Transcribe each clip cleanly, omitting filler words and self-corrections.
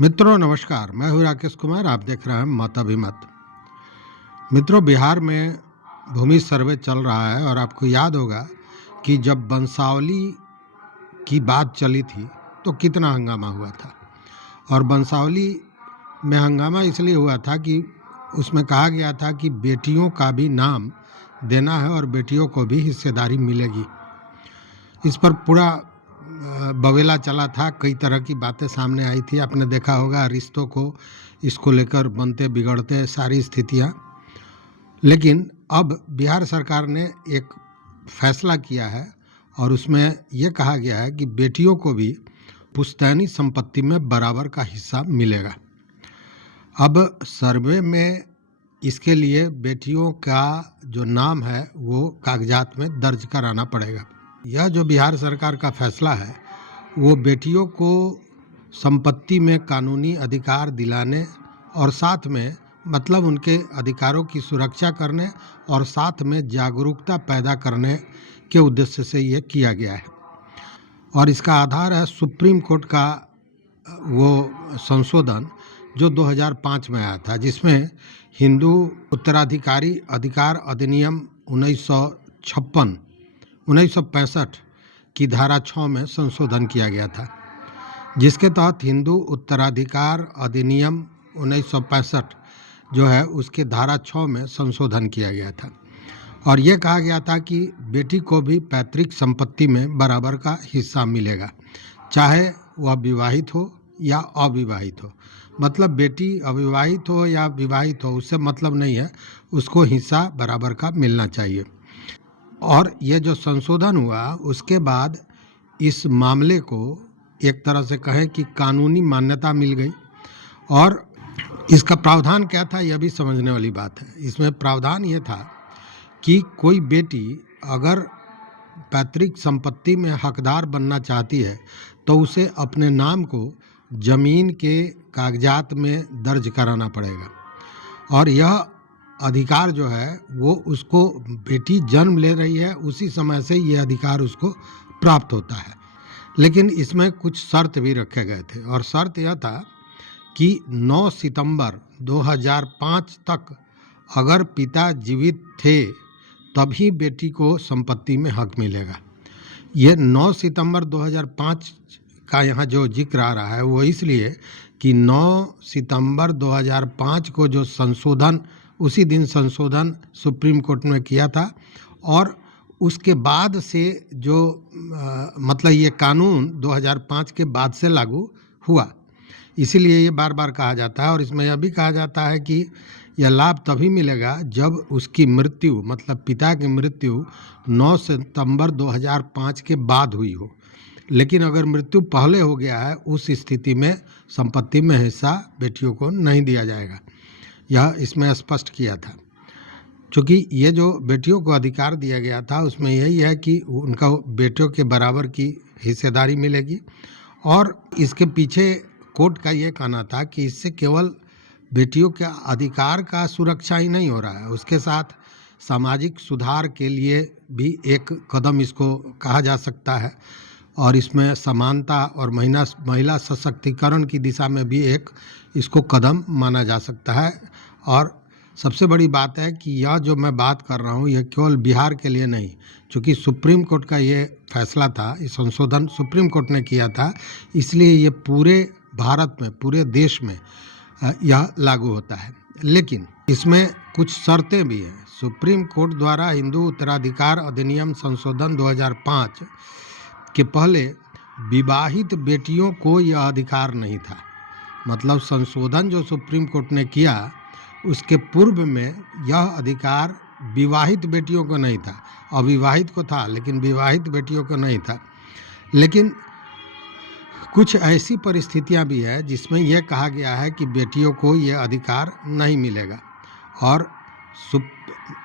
मित्रों नमस्कार, मैं हूँ राकेश कुमार। आप देख रहे हैं मताभिमत। मित्रों, बिहार में भूमि सर्वे चल रहा है और आपको याद होगा कि जब वंशावली की बात चली थी तो कितना हंगामा हुआ था। और वंशावली में हंगामा इसलिए हुआ था कि उसमें कहा गया था कि बेटियों का भी नाम देना है और बेटियों को भी हिस्सेदारी मिलेगी। इस पर पूरा बवेला चला था, कई तरह की बातें सामने आई थी। आपने देखा होगा रिश्तों को इसको लेकर बनते बिगड़ते सारी स्थितियां। लेकिन अब बिहार सरकार ने एक फैसला किया है और उसमें ये कहा गया है कि बेटियों को भी पुश्तैनी संपत्ति में बराबर का हिस्सा मिलेगा। अब सर्वे में इसके लिए बेटियों का जो नाम है वो कागजात में दर्ज कराना पड़ेगा। यह जो बिहार सरकार का फैसला है वो बेटियों को संपत्ति में कानूनी अधिकार दिलाने और साथ में मतलब उनके अधिकारों की सुरक्षा करने और साथ में जागरूकता पैदा करने के उद्देश्य से ये किया गया है। और इसका आधार है सुप्रीम कोर्ट का वो संशोधन जो 2005 में आया था, जिसमें हिंदू उत्तराधिकारी अधिकार अधिनियम 1965 की धारा 6 में संशोधन किया गया था, जिसके तहत हिंदू उत्तराधिकार अधिनियम 1965 जो है उसके धारा 6 में संशोधन किया गया था। और ये कहा गया था कि बेटी को भी पैतृक संपत्ति में बराबर का हिस्सा मिलेगा, चाहे वह विवाहित हो या अविवाहित हो। मतलब बेटी अविवाहित हो या विवाहित हो उससे मतलब नहीं है, उसको हिस्सा बराबर का मिलना चाहिए। और ये जो संशोधन हुआ उसके बाद इस मामले को एक तरह से कहें कि कानूनी मान्यता मिल गई। और इसका प्रावधान क्या था यह भी समझने वाली बात है। इसमें प्रावधान ये था कि कोई बेटी अगर पैतृक संपत्ति में हकदार बनना चाहती है तो उसे अपने नाम को जमीन के कागजात में दर्ज कराना पड़ेगा। और यह अधिकार जो है वो उसको बेटी जन्म ले रही है उसी समय से ये अधिकार उसको प्राप्त होता है। लेकिन इसमें कुछ शर्त भी रखे गए थे और शर्त यह था कि 9 सितंबर 2005 तक अगर पिता जीवित थे तभी बेटी को संपत्ति में हक मिलेगा। ये 9 सितंबर 2005 का यहाँ जो जिक्र आ रहा है वो इसलिए कि 9 सितंबर 2005 को जो संशोधन उसी दिन संशोधन सुप्रीम कोर्ट ने किया था और उसके बाद से जो मतलब ये कानून 2005 के बाद से लागू हुआ, इसीलिए ये बार बार कहा जाता है। और इसमें यह भी कहा जाता है कि यह लाभ तभी मिलेगा जब उसकी मृत्यु मतलब पिता की मृत्यु 9 सितंबर 2005 के बाद हुई हो। लेकिन अगर मृत्यु पहले हो गया है उस स्थिति में संपत्ति में हिस्सा बेटियों को नहीं दिया जाएगा, यह इसमें स्पष्ट किया था। क्योंकि ये जो बेटियों को अधिकार दिया गया था उसमें यही है कि उनका बेटियों के बराबर की हिस्सेदारी मिलेगी। और इसके पीछे कोर्ट का ये कहना था कि इससे केवल बेटियों के अधिकार का सुरक्षा ही नहीं हो रहा है, उसके साथ सामाजिक सुधार के लिए भी एक कदम इसको कहा जा सकता है। और इसमें समानता और महिला सशक्तिकरण की दिशा में भी एक इसको कदम माना जा सकता है। और सबसे बड़ी बात है कि यह जो मैं बात कर रहा हूँ यह केवल बिहार के लिए नहीं, क्योंकि सुप्रीम कोर्ट का ये फैसला था, इस संशोधन सुप्रीम कोर्ट ने किया था, इसलिए ये पूरे भारत में पूरे देश में यह लागू होता है। लेकिन इसमें कुछ शर्तें भी हैं। सुप्रीम कोर्ट द्वारा हिंदू उत्तराधिकार अधिनियम संशोधन 2005 के पहले विवाहित बेटियों को यह अधिकार नहीं था। मतलब संशोधन जो सुप्रीम कोर्ट ने किया उसके पूर्व में यह अधिकार विवाहित बेटियों को नहीं था, अविवाहित को था लेकिन विवाहित बेटियों को नहीं था। लेकिन कुछ ऐसी परिस्थितियां भी है जिसमें यह कहा गया है कि बेटियों को यह अधिकार नहीं मिलेगा। और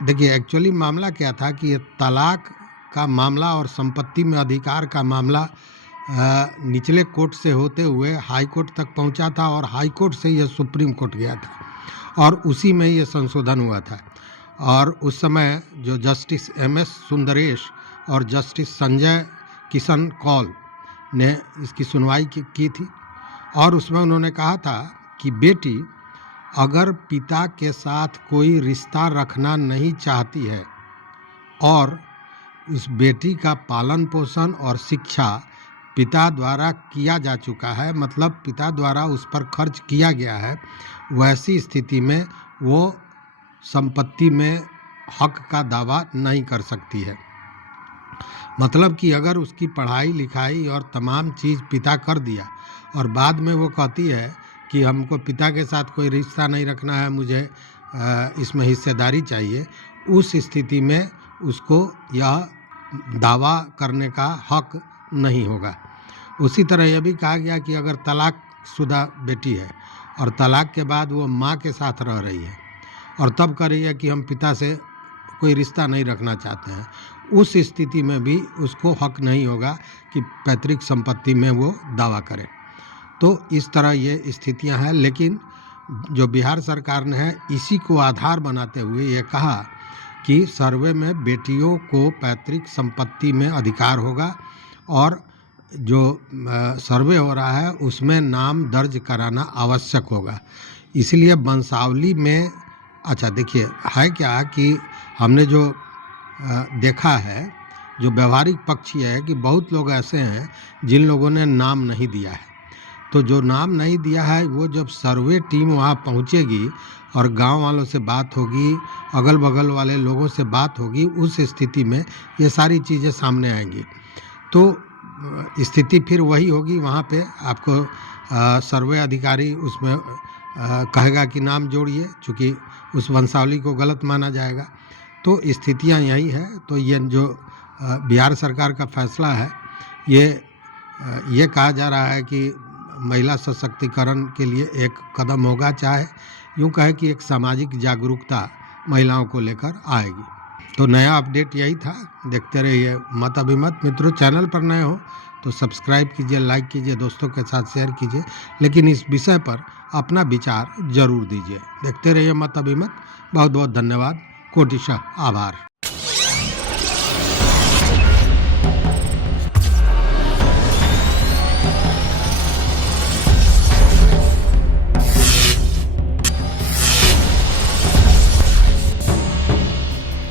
देखिए एक्चुअली मामला क्या था कि ये तलाक का मामला और संपत्ति में अधिकार का मामला निचले कोर्ट से होते हुए हाई कोर्ट तक पहुंचा था और हाई कोर्ट से यह सुप्रीम कोर्ट गया था और उसी में ये संशोधन हुआ था। और उस समय जो जस्टिस MS सुंदरेश और जस्टिस संजय किशन कौल ने इसकी सुनवाई की थी और उसमें उन्होंने कहा था कि बेटी अगर पिता के साथ कोई रिश्ता रखना नहीं चाहती है और उस बेटी का पालन पोषण और शिक्षा पिता द्वारा किया जा चुका है, मतलब पिता द्वारा उस पर खर्च किया गया है, वैसी स्थिति में वो संपत्ति में हक का दावा नहीं कर सकती है। मतलब कि अगर उसकी पढ़ाई लिखाई और तमाम चीज़ पिता कर दिया और बाद में वो कहती है कि हमको पिता के साथ कोई रिश्ता नहीं रखना है, मुझे इसमें हिस्सेदारी चाहिए, उस स्थिति में उसको यह दावा करने का हक नहीं होगा। उसी तरह यह भी कहा गया कि अगर तलाकशुदा बेटी है और तलाक के बाद वो माँ के साथ रह रही है और तब कह रही है कि हम पिता से कोई रिश्ता नहीं रखना चाहते हैं, उस स्थिति में भी उसको हक नहीं होगा कि पैतृक संपत्ति में वो दावा करे। तो इस तरह ये स्थितियां हैं, लेकिन जो बिहार सरकार ने है इसी को आधार बनाते हुए ये कहा कि सर्वे में बेटियों को पैतृक संपत्ति में अधिकार होगा और जो सर्वे हो रहा है उसमें नाम दर्ज कराना आवश्यक होगा। इसलिए वंशावली में अच्छा देखिए है क्या कि हमने जो देखा है, जो व्यवहारिक पक्ष ये है कि बहुत लोग ऐसे हैं जिन लोगों ने नाम नहीं दिया है। तो जो नाम नहीं दिया है वो जब सर्वे टीम वहाँ पहुँचेगी और गांव वालों से बात होगी, अगल बगल वाले लोगों से बात होगी, उस स्थिति में ये सारी चीज़ें सामने आएंगी। तो स्थिति फिर वही होगी, वहाँ पे आपको सर्वे अधिकारी उसमें कहेगा कि नाम जोड़िए, चूँकि उस वंशावली को गलत माना जाएगा। तो स्थितियाँ यही है। तो ये जो बिहार सरकार का फैसला है, ये कहा जा रहा है कि महिला सशक्तिकरण के लिए एक कदम होगा, चाहे यूँ कहे कि एक सामाजिक जागरूकता महिलाओं को लेकर आएगी। तो नया अपडेट यही था। देखते रहिए मत अभिमत। मित्रों, चैनल पर नए हो तो सब्सक्राइब कीजिए, लाइक कीजिए, दोस्तों के साथ शेयर कीजिए, लेकिन इस विषय पर अपना विचार जरूर दीजिए। देखते रहिए मत अभिमत। बहुत बहुत धन्यवाद, कोटिशः आभार।